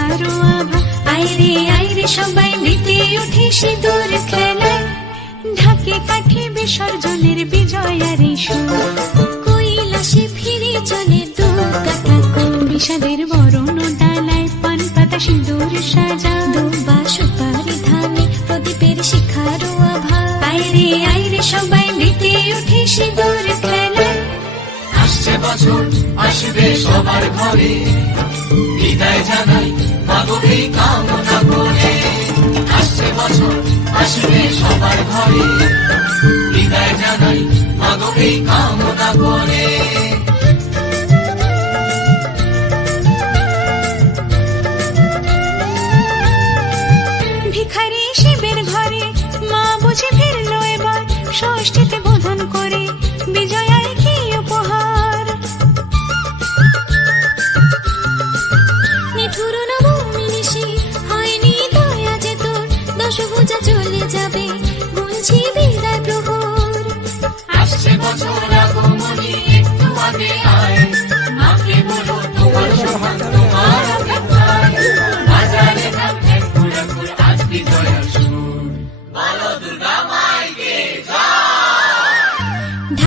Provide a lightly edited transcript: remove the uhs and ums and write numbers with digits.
শিখারো আভা। আইরে সবাই মেতে উঠে সিঁদুর খেলায়, ঢাকে কাঠে বিসর্জনের বিজয়ার এই সুর। কৈলাসে ফিরে চলে দু কাকা কুল, বিষাদের বরণ ডালায় পান পাতা সিঁদুর সাজা। দুবা সুপারি ধানে প্রদীপের শিখারো আভা। আইরে সবাই মেতে উঠে সিঁদুর খেলায়। আসছে বছর আসবে সবার ঘরে, বিদায় জানাই মাগো এই কামনা করে। আসছে বছর আসবে সবার ঘরে, বিদায় জানাই মাগো এই